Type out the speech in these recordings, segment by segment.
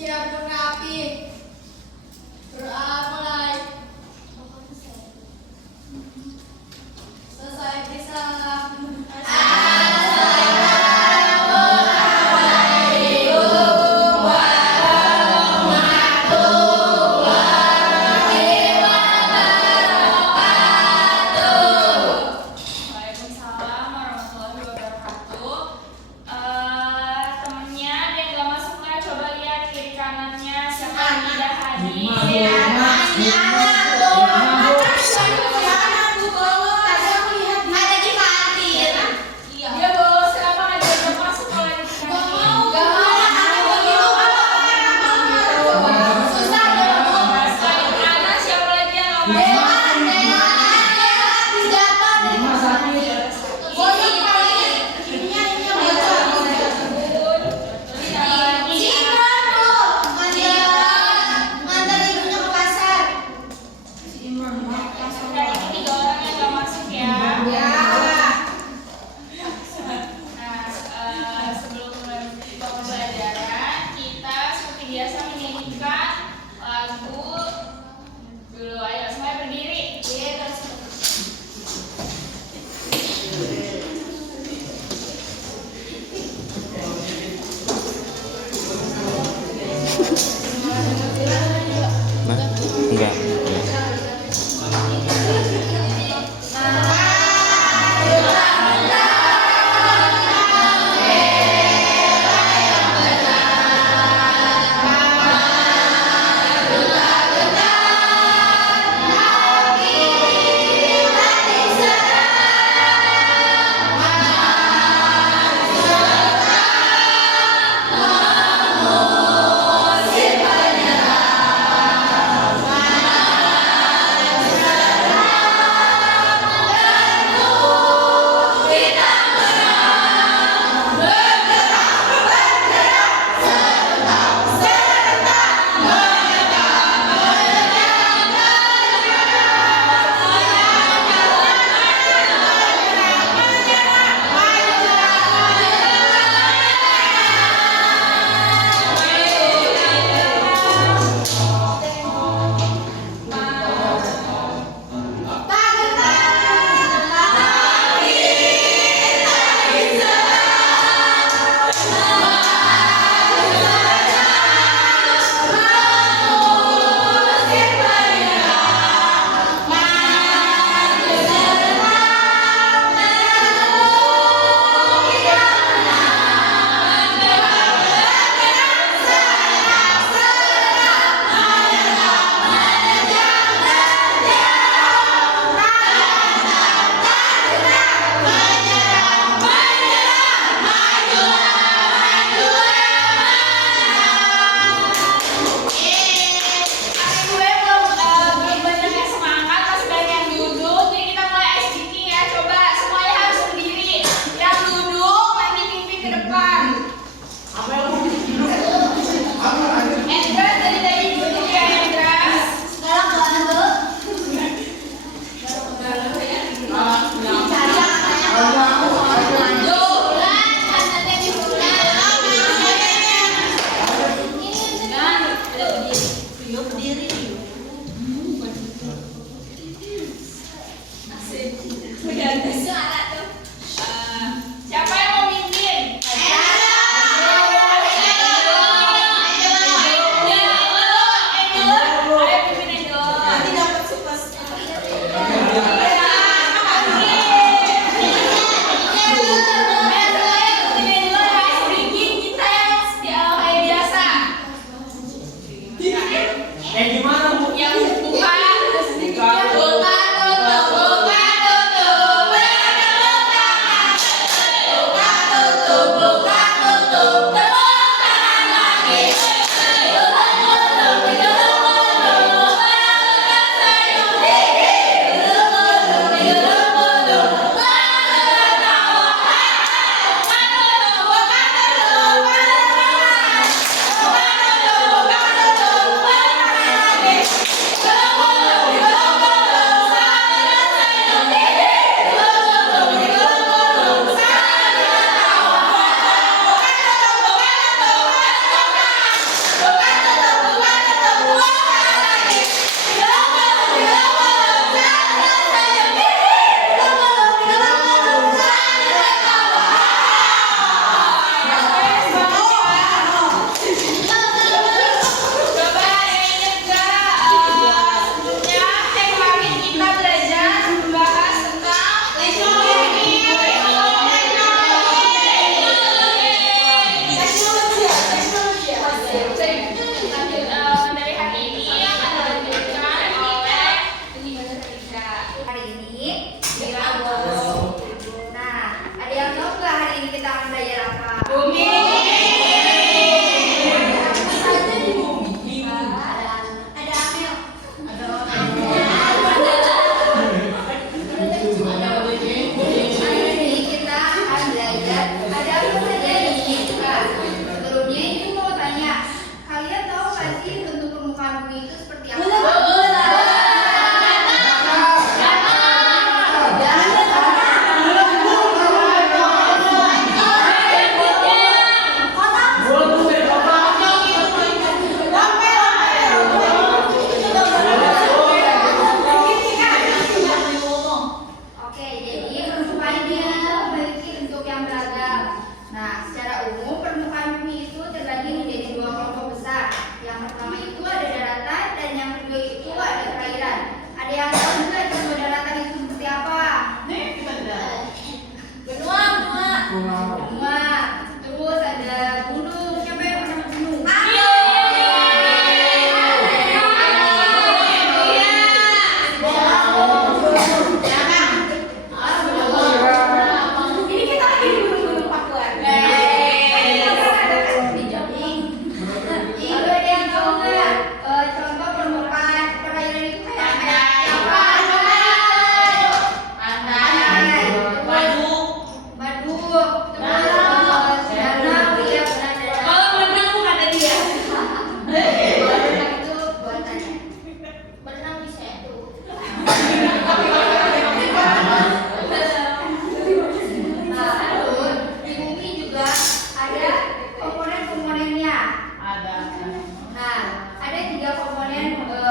Siap berapi. Doa mulai. Selesai bisa.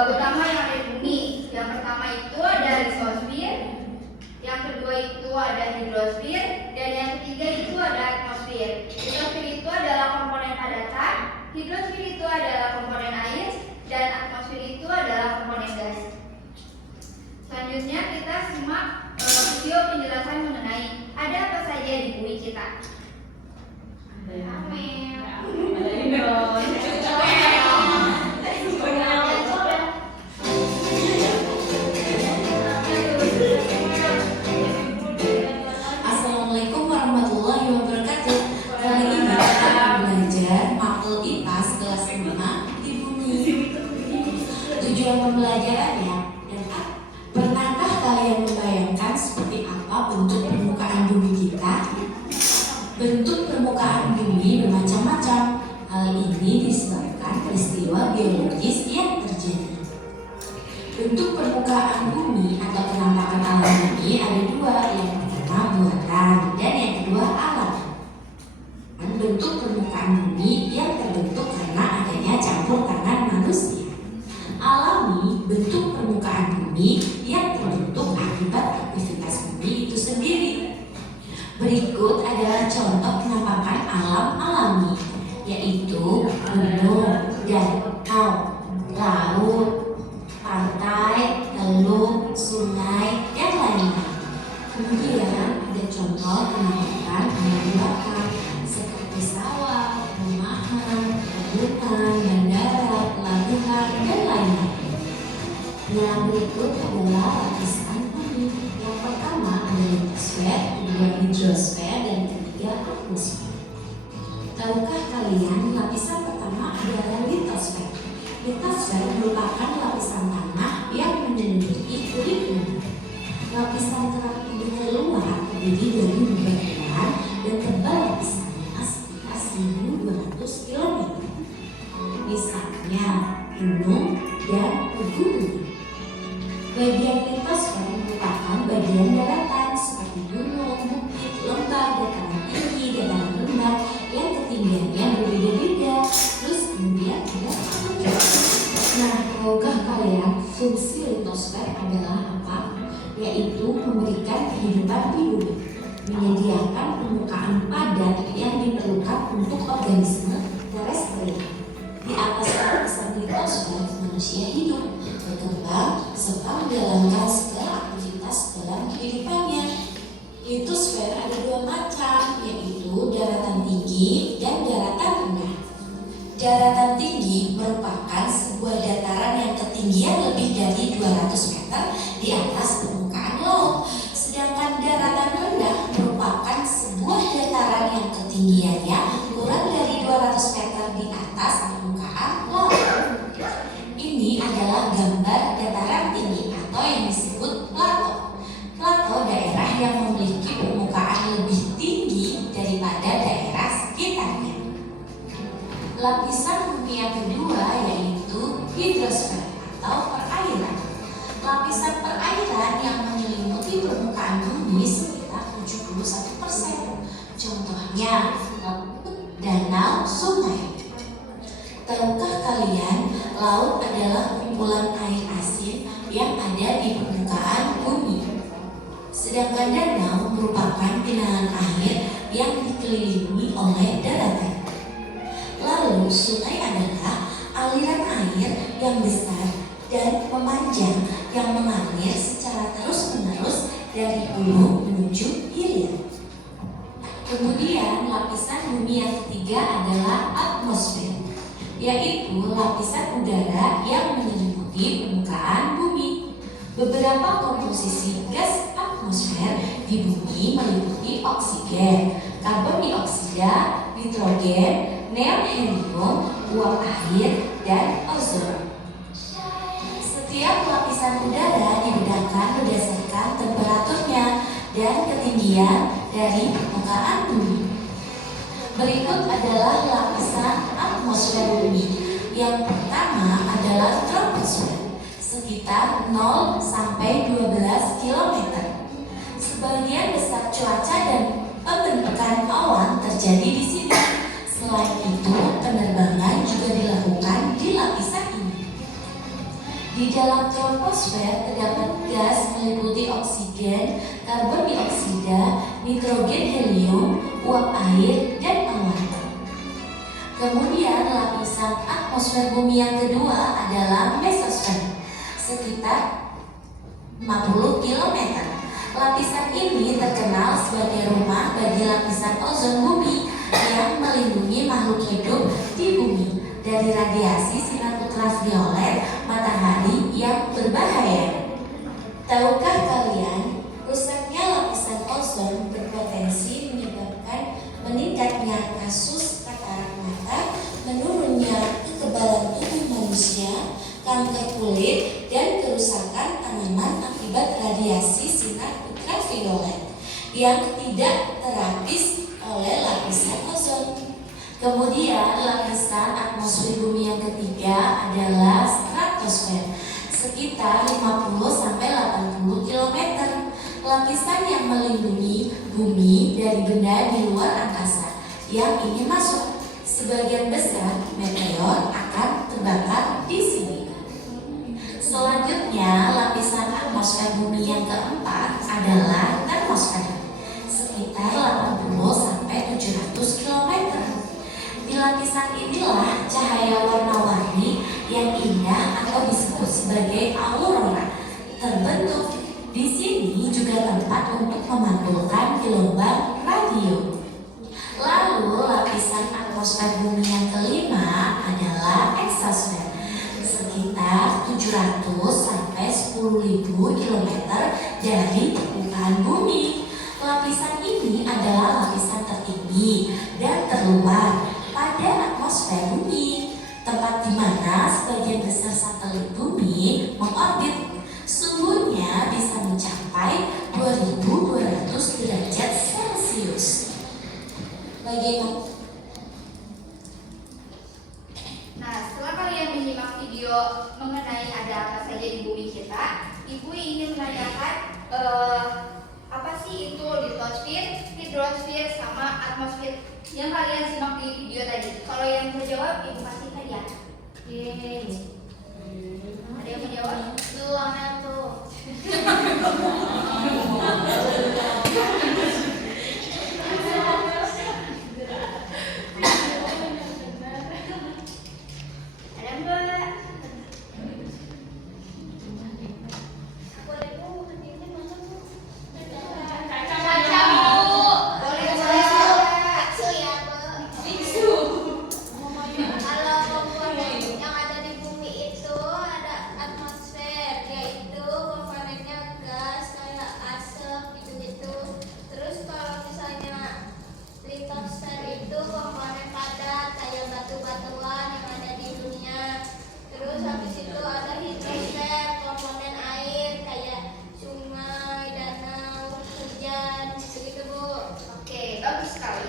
utama yang ada di bumi. Yang pertama itu ada litosfer, yang kedua itu ada hidrosfer, dan yang ketiga itu ada atmosfer. Litosfer itu adalah komponen padatan, hidrosfer itu adalah komponen air, dan atmosfer itu adalah komponen gas. Selanjutnya kita simak video penjelasan mengenai ada apa saja di bumi kita. Assalamualaikum warahmatullahi wabarakatuh. Kali ini kita akan belajar mapel IPAS kelas 5 di bumi. Tujuan pembelajarannya, pernahkah kalian membayangkan seperti apa bentuk permukaan bumi kita? Bentuk permukaan bumi bermacam-macam. Hal ini disebabkan peristiwa geologis yang terjadi. Bentuk permukaan bumi atau penampakan alam ini ada dua, yang pertama buatan dan yang kedua alam. Dan bentuk permukaan bumi yang terbentuk karena adanya campur tangan manusia. Alami, bentuk permukaan bumi yang terbentuk akibat aktivitas bumi itu sendiri. Berikut adalah contoh penampakan alam alami, yaitu gunung, danau, laut, pantai, teluk, sungai, dan lainnya. Kemudian ada contoh penampakan alam bakar seperti sawah, perumahan, perkebunan, bandara, pelabuhan, dan lainnya. Yang berikut adalah lapisan bumi. Yang pertama ada litosfer, kedua hidrosfer, dan ketiga atmosfer. Tahukah kalian lapisan pertama adalah litosfer? Litosfer merupakan lapisan tanah yang menyelimuti kulit bumi. Lapisan kerak ini keluar terdiri dari bebatuan dan tebal lapisannya sekitar 1.200 km. Misalnya gunung dan pegunungan. Bagian litosfer merupakan bagian daratan seperti gunung, bukit, lembah, dataran tinggi, dataran rendah yang ketinggiannya berbeda-beda. Terus kemudian ada atmosfer. Nah, tahukah kalian fungsi litosfer adalah apa? Yaitu memberikan kehidupan di bumi, menyediakan permukaan padat yang diperlukan untuk organisme terestrial. Di atas lapisan litosfer manusia hidup, berkembang, serta menjalankan segala aktivitas dalam kehidupannya. Litosfer ada dua macam, yaitu daratan tinggi dan daratan rendah. Daratan tinggi merupakan sebuah dataran yang ketinggian lebih dari 200 meter di atas permukaan laut. Sedangkan daratan rendah merupakan sebuah dataran yang ketinggiannya kurang dari 200 meter di atas permukaan laut. Ini adalah gambar dataran tinggi atau yang disebut plato. Plato daerah yang memiliki permukaan lebih tinggi daripada daerah sekitarnya. Lapisan bumi yang kedua yaitu hidrosfer atau perairan. Lapisan perairan yang menyelimuti permukaan bumi sekitar 71%. Contohnya laut, danau, sungai. Tahukah kalian, laut adalah kumpulan air asin yang ada di permukaan bumi. Sedangkan danau merupakan genangan air yang dikelilingi oleh daratan. Lalu sungai adalah aliran air yang besar dan memanjang yang mengalir secara terus-menerus dari hulu menuju hilir. Kemudian lapisan bumi yang ketiga adalah atmosfer, yaitu lapisan udara yang menyelimuti permukaan bumi. Beberapa komposisi gas atmosfer di bumi meliputi oksigen, karbon dioksida, nitrogen, neon helium, uap air, dan ozon. Setiap lapisan udara dibedakan berdasarkan temperaturnya dan ketinggian dari permukaan bumi. Berikut adalah lapisan atmosfer bumi. Yang pertama adalah troposfer, sekitar 0 sampai 12 km. Sebagian besar cuaca dan pembentukan awan terjadi di sini. Selain itu, penerbangan juga dilakukan di lapisan ini. Di dalam troposfer terdapat gas meliputi oksigen, karbon dioksida, nitrogen helium, uap air, dan awan. Kemudian lapisan atmosfer bumi yang kedua adalah mesosfer, sekitar 40 km. Lapisan ini terkenal sebagai rumah bagi lapisan ozon bumi yang melindungi makhluk hidup di bumi dari radiasi sinar ultraviolet matahari yang berbahaya. Tahukah kalian, rusaknya lapisan ozon berpotensi menyebabkan meningkatnya kasus katarak mata, menurunnya kekebalan tubuh manusia, kanker kulit, dan kerusakan tanaman akibat radiasi sinar ultraviolet yang tidak terapis oleh lapisan ozon. Kemudian lapisan atmosfer bumi yang ketiga adalah stratosfer, sekitar 50-80 km. Lapisan yang melindungi bumi dari benda di luar angkasa yang ingin masuk. Sebagian besar meteor akan terbakar di sini. Selanjutnya, lapisan atmosfer bumi yang keempat adalah termosfer, sekitar 80-700 km. Di lapisan inilah cahaya warna-warni yang indah atau disebut sebagai aurora terbentuk. Di sini juga tempat untuk memantulkan gelombang radio. Lalu lapisan atmosfer bumi yang kelima adalah eksosfer, sekitar 700-10.000 km dari permukaan bumi. Lapisan ini adalah lapisan tertinggi dan terluar pada atmosfer bumi, tempat di mana sebagian besar satelit bumi mengorbit. Suhunya bisa mencapai 2200 derajat Celcius. Bagaimana? Nah, setelah kalian menyimak video mengenai ada apa saja di bumi kita, Ibu ingin menanyakan apa sih itu litosfer, hidrosfer, sama atmosfer yang kalian simak di video tadi. Kalau yang menjawab, Ibu kasih hadiah. Yeay. Ada yang menjawab? Tuh, Amel tuh. Ada Mbak? Aku ada Bu, hadiahnya mana Bu? Kaca Bu. Boleh biksu ya Bu. Biksu. Kalau yang ada di bumi itu ada atmosfer, yaitu komponennya gas kayak asap gitu-gitu. Terus kalau misalnya litosfer itu komponen padat kayak batu-batuan yang ada di dunia. Terus habis itu ada hidrosfer, komponen air kayak sungai, danau, hujan, begitu Bu. Oke, bagus sekali.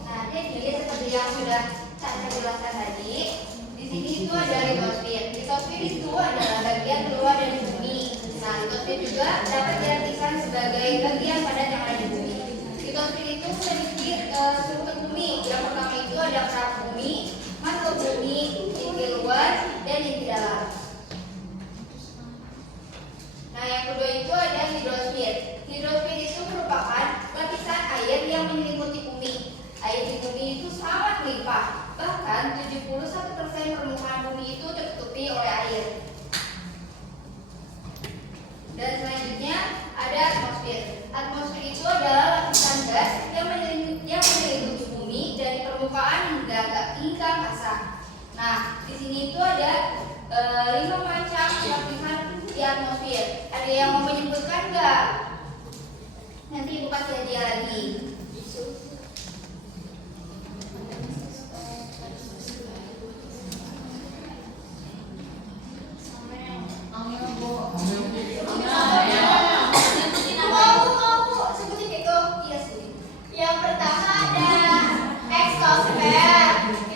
Nah, jadi seperti yang sudah saya jelaskan tadi, di sini itu ada litosfer. Litosfer itu adalah bagian keluar dari bumi. Nah, litosfer juga dapat diartikan sebagai bagian padat yang ada di bumi. Litosfer itu memiliki struktur bumi. Yang pertama itu ada kerak bumi, mantul bumi, inti luar, dan inti dalam. Nah, yang kedua itu ada hidrosfer. Hidrosfer itu merupakan lapisan air yang menyelimuti bumi. Air di bumi itu sangat melimpah, bahkan 71% permukaan bumi itu tertutupi oleh air. Dan selanjutnya ada atmosfer. Atmosfer itu adalah lapisan gas yang menyelimuti bumi dari permukaan hingga angkasa. Nah, di sini itu ada 5 macam lapisan di atmosfer. Ada yang mau menyebutkan nggak? Nanti Ibu kasih hadiah lagi. Yang pertama ada eksosfer.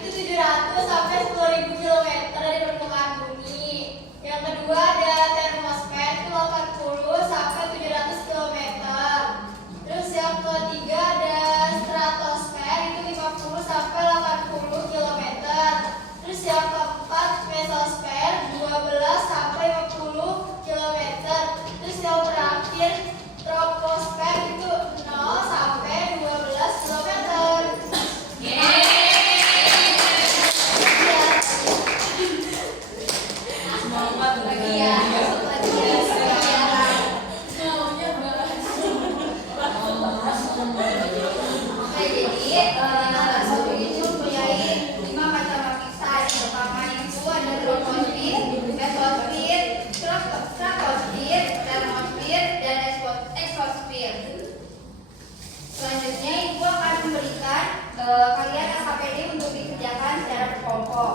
kalian AKPD untuk dikerjakan secara berkelompok.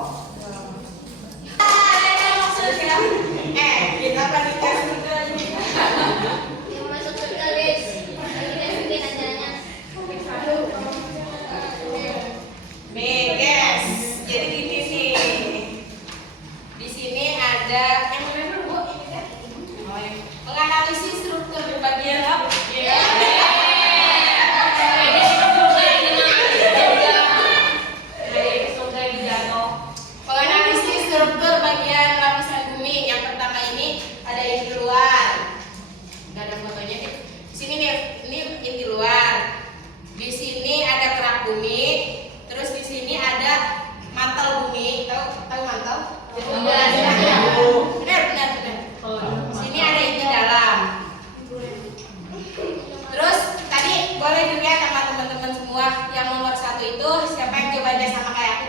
Kita panitia surga ini. Yang masuk surga guys, lagi masukin acaranya. Nih guys, jadi gini nih. Di sini ada yang mana dulu Bu? Ini kan? Oh, ya. Menganalisis struktur bagian apa? Menganalisis struktur bagian lapisan bumi. Yang pertama ini ada inti luar. Nggak ada fotonya nih. Di sini nih, ini inti luar. Di sini ada kerak bumi. Terus di sini ada mantel bumi. Tahu mantel? Benar. Di sini ada inti dalam. Terus tadi boleh dilihat sama teman-teman semua yang nomor 1 itu siapa yang jawabannya sama kayak aku?